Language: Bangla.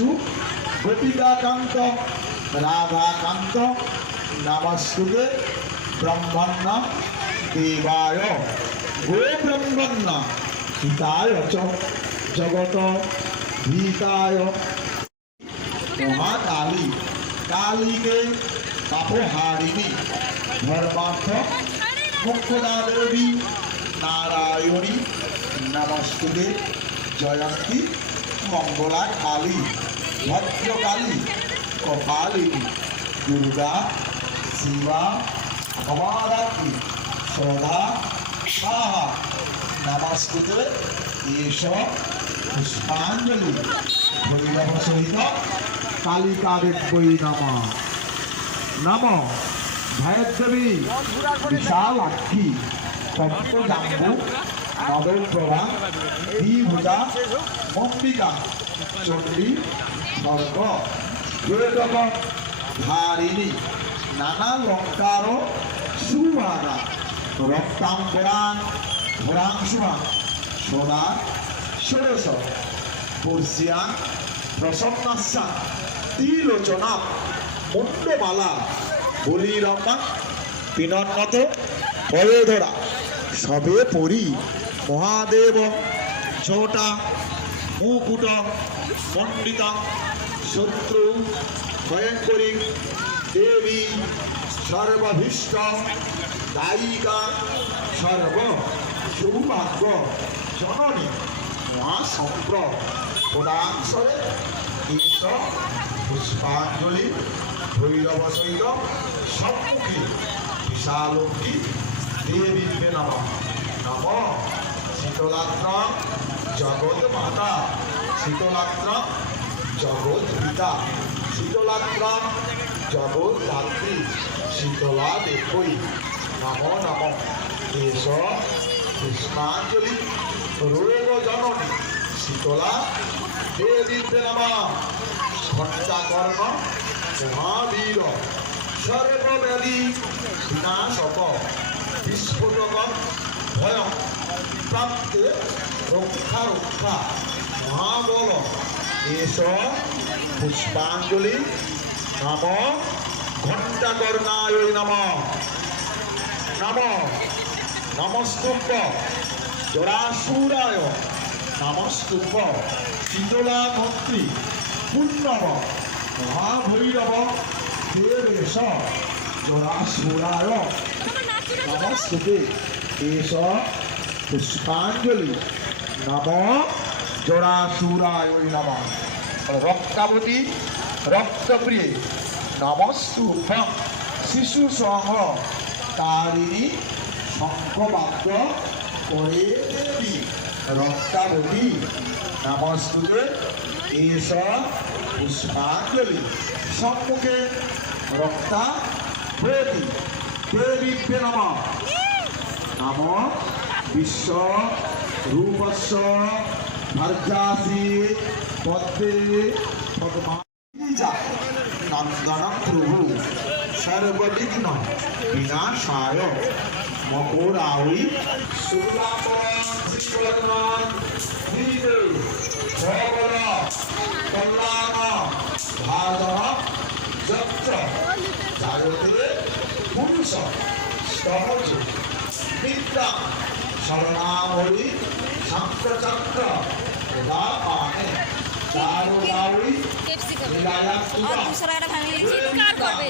শিশু গোপিকাকান্ত রাধাকান্ত নমস্তুতে ব্রহ্মণ্য দেবায় গো ব্রহ্মণ্য হিতায় চ জগত ভীতায় মহাকালী কালীকে পাপহারিণী ধর্মার্থ মুখ্যদা দেবী নারায়ণী নমস্তুতে জয়ন্তী মঙ্গলা কালী ভদ্রকালী কপালিনী দুর্গা শিবা ভবারাত্রী সদা সাহা নমস্তুতে এষ পুষ্পাঞ্জলি ভৈরব সহিত কালিকাদেব্যই নম নম ভয়দেবী বিশালাক্ষী সপ্তজাম্বু নবপ্রভা দ্বিভুজা অম্বিকা চণ্ডী স্বর্গ। দুর্গম ধারিণী, নানা লঙ্কার সুভাগা রক্তাম্বরা ভরাংশুমা সোনা, ষোড়শ। পর্ষিয়া প্রসন্নাস্যা ত্রিলোচনা মুন্ডমালা বলিরম্মা পিনন্নত পয়োধরা সবে পরি। মহাদেব ছোটা মুকুট, মণ্ডিত, শত্রু, ভয়ঙ্করী, দেবী, সর্বভীষ্ট দায়িকা সর্ব সৌভাগ্য, জননী মহাসম্প্র প্রদাংশরে ঈশ্বর পুষ্পাঞ্জলি, ভৈরব সহিত সম্মুখে বিশালঙ্কি দেবীকে নম। নম। শীতলাত্র জগৎ মাতা শীতলাত্র জগৎ পিতা শীতলাত্র জগৎ দাত্রী শীতলা দেবই নম নম। এস পুষ্পাঞ্জলি রোগ জননী। শীতলা দেবীতে নম ঘণ্টাকর্ণ, মহাবীর। সর্বব্যাধি বিনাশক। বিস্ফোটক ভয়। প্রাপ্তে রক্ষা রক্ষা। মহাবল। এস পুষ্পাঞ্জলি। নম ঘণ্টাকর্ণায় নম। নম নমস্তুম্ব জরাসুরায় নমস্তুম্ব শীতলা মন্ত্রী পুণ্যব। মহাভৈরব দেবেশ। জরাসুরায় নমস্তুতে এস পুষ্পাঞ্জলি। নম জরাসুরায় নম। রক্তাবতী, রক্তপ্রিয়ে নমস্তুভ্যম শিশু সংঘ তারিণী, শঙ্খবাদ্য করে দেবী। রক্তাবতী, নমস্তুতে, এস পুষ্পাঞ্জলি। সম্মুখে রক্তা প্রতি দেবীভ্যে নম। নাম বিশ্ব রূপস্য ভর্যাসি পদ্মে পদ্মা নন্দন প্রভু সর্ববিঘ্ন বিনাশায় মকরাউই শুক্লাম্বরণ কল্যাণ ভাদর যত্র জাগতে পুরুষ স্তবজ বিদ্যা শরণামরি শান্তচক্র পানে চারু গাউরি কেপসি করবে। লীলায়া আর দুশো টাকাটা ভাঙিয়ে করবে।